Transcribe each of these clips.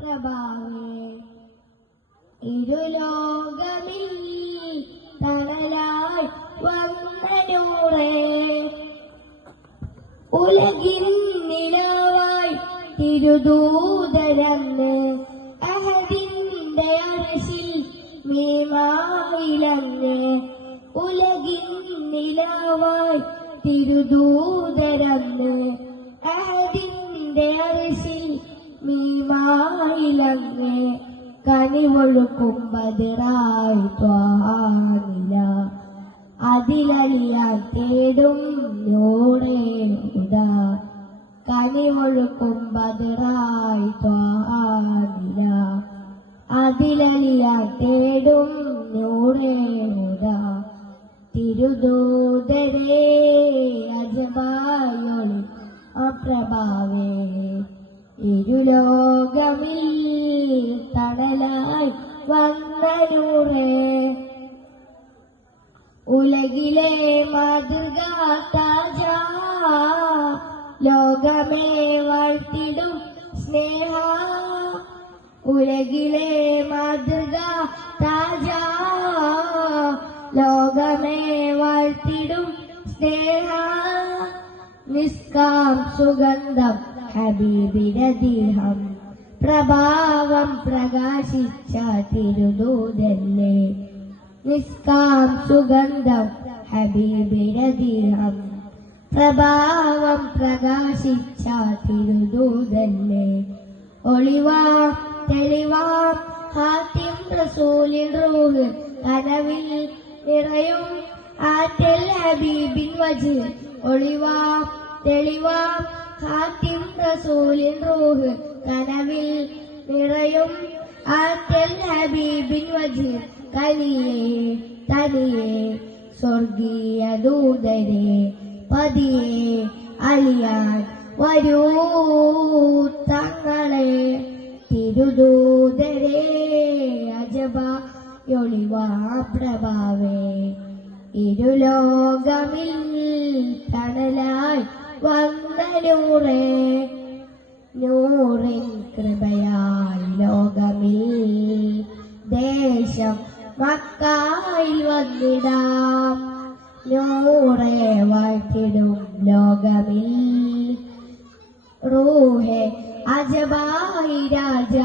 പ്രഭാവേ ഇരുലോകമിൽ തണലായി വന്ന നൂറേ ഉലകിൻ നിലവായി തിരുദൂതരന്ന് അഹദിന്റെ അർശിൽ മീമായിലന്ന് ഉലകിൻ നിലവായി തിരുദൂതരന്ന് അഹദിന്റെ അർശിൽ മീമായിലന്ന് കനിവൊഴുക്കും ബദിറായി ത്വാനില അതിലലിയാൻ തേടും നൂറേ ഹുദാ കനിവൊഴുക്കും ബദിറായി ത്വാനില അതിലലിയാൻ തേടും നൂറേ ഹുദാ തിരുദൂതരേ അജബായൊളി അപ്രഭാവേ ഇരുലോകമിൽ തണലായി വന്ന നൂറേ ഉലകിലെ മാതൃക താജ ലോകമേ വാഴ്ത്തിടും സ്നേഹ ഉലകിലെ മാതൃക താജ ലോകമേ വാഴ്ത്തിടും സ്നേഹ നിസ്കാം സുഗന്ധം ഹബീബിന്റെ ദീഹം പ്രഭാവം പ്രകാശിച്ച തിരുദൂതല്ലേ നിസ്കാം സുഗന്ധം ഹബീബിന്റെ ദീഹം പ്രഭാവം പ്രകാശിച്ച തിരുദൂതല്ലേ ഒളിവാം തെളിവാം ഹാത്തിം റസൂലിൻ റൂഹ് കനവിൽ നിറയും ആറ്റൽ ഹബീബിൻ വജ് ഒളിവാം തെളിവാം ഹാത്തിം റസൂലിൻ റൂഹ് കനവിൽ നിറയും ആറ്റൽ ഹബീബിൻ വജ് കലിയേ തനിയേ സ്വർഗീയ ദൂതരെ പതിയെ അലിയാൻ വരൂ തങ്ങളെ തിരുദൂതരെ അജബായൊളിവാ പ്രഭാവേ ഇരുലോകമിൽ തണലായി വന്ന നൂറേ നൂറിൻ കൃപയായി ലോകമിൽ ദേശം മക്കായിൽ വന്നിടാം നൂറേ വാഴ്ത്തിടും ലോകമിൽ റൂഹെ അജബായി രാജ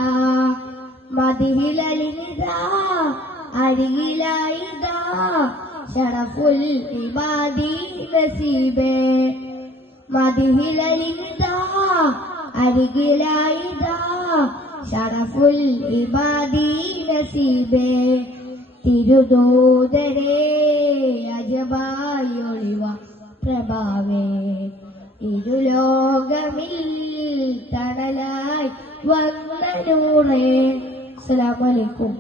മദിഹിലലിനിതാ അരികിലായിതാ ഷറഫുൽ ഇബാദി നസീബേ മദിഹിലലിനിതാ അരികിലായിതാ ഷറഫുൽ ഇബാദി നസീബേ തിരുദൂതരേ അജബായൊളിവ പ്രഭാവേ ഇരുലോകമിൽ തണലായി വന്ന നൂറേ. അസ്സലാമു അലൈക്കും.